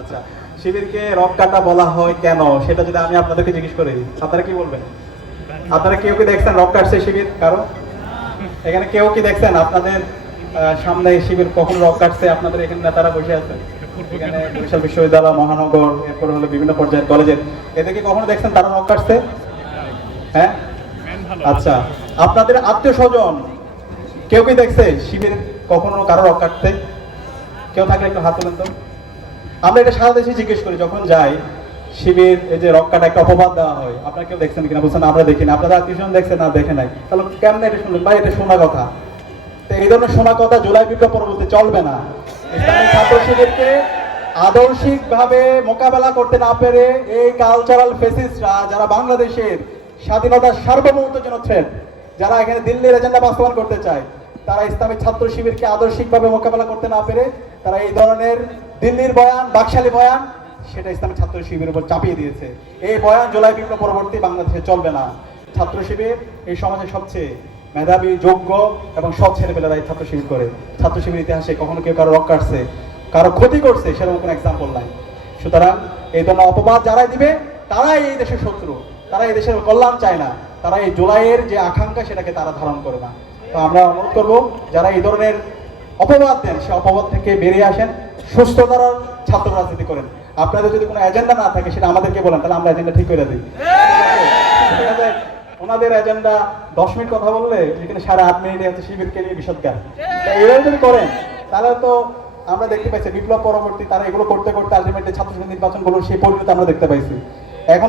আচ্ছা শিবিরকে রক কাটা বলা হয় কেন? সেটা যদি আমি আপনাদেরকে জিজ্ঞেস করি, আপনারা কি বলবেন? আপনারা কেউ কি দেখছেন রক কাটছে শিবির কারও? এখানে কেউ কি দেখছেন? আপনাদের সামনে শিবির কখন রক কাটছে আপনাদের এখানে নেতারা বসে আছেন। এখানে বরিশাল বিশ্ববিদ্যালয়, মহানগর, এরপরে হলো বিভিন্ন পর্যায়ের কলেজের। এদেরকে কখনো দেখছেন তারা রক কাটছে হ্যাঁ? আচ্ছা আপনাদের আত্মীয় স্বজন, কেউ কি দেখছে শিবির কখনো কারও রক কাটতে কেউ থাকলে একটু হাত তুলেন তো। আমরা এটা সারা দেশে জিজ্ঞেস করি, যখন যাই, শিবির, এই যে রক্ষাটা একটা অপবাদ দেওয়া হয়, আপনারা কেউ দেখছেন কিনা? বলছেন, আমরা দেখিনি আপনারা আত্মীয় দেখছেন না দেখে নাই। তাহলে কেমন এটা শুনলেন ভাই, এটা শোনা কথা। তো এই ধরনের শোনা কথা জুলাই বিপ্লব পরবর্তী চলবে না। ছাত্র শিবিরকে মোকাবেলা করতে না পেরে এই কালচারাল যারা বাংলাদেশের স্বাধীনতার সার্বভৌমত্বের জন্য থ্রেট যারা এখানে দিল্লির এজেন্ডা বাস্তবায়ন করতে চায় তারা ইসলামিক ছাত্র শিবিরকে আদর্শিকভাবে মোকাবেলা করতে না পেরে তারা এই ধরনের দিল্লির বয়ান, বাকশালী বয়ান, সেটা ইসলামিক ছাত্র শিবিরের উপর চাপিয়ে দিয়েছে। এই বয়ান জুলাই বিপ্লব পরবর্তী বাংলাদেশে চলবে না। ছাত্র শিবির এই সমাজের সবচেয়ে মেধাবী, যোগ্য এবং সৎ ছেলেপেলেরা এই ছাত্র শিবির করে। ছাত্র শিবির ইতিহাসে কখনো কেউ কারও রক কাটছে কারও ক্ষতি করছে, সেরকম কোনো এক্সাম্পল নাই। সুতরাং এই ধরনের অপবাদ যারাই দিবে, তারাই এই দেশের শত্রু। তারা এই দেশের কল্যাণ চায় না। তারা এই জুলাইয়ের যে আকাঙ্ক্ষা, সেটাকে তারা ধারণ করে না। আমরা অনুরোধ করব, যারা এই ধরনের অপবাদ দেন, সে অপবাদ থেকে বেরিয়ে আসেন, সুস্থ ধারার ছাত্র রাজনীতি করেন। আপনাদের যদি কোনো এজেন্ডা না থাকে, সেটা আমাদেরকে বলেন, তাহলে আমরা এজেন্ডা ঠিক করে দিই। ওনাদের এজেন্ডা দশ মিনিট কথা বললে এখানে সাড়ে আট মিনিটে হচ্ছে শিবিরকে নিয়ে বিষদগার তা এইভাবে যদি করেন, তাহলে তো আমরা দেখতে পাইছি, বিপ্লব পরবর্তী তারা এগুলো করতে করতে আলটিমেটলি ছাত্র নির্বাচনগুলো সেই পরিণতি আমরা দেখতে পাইছি। এখন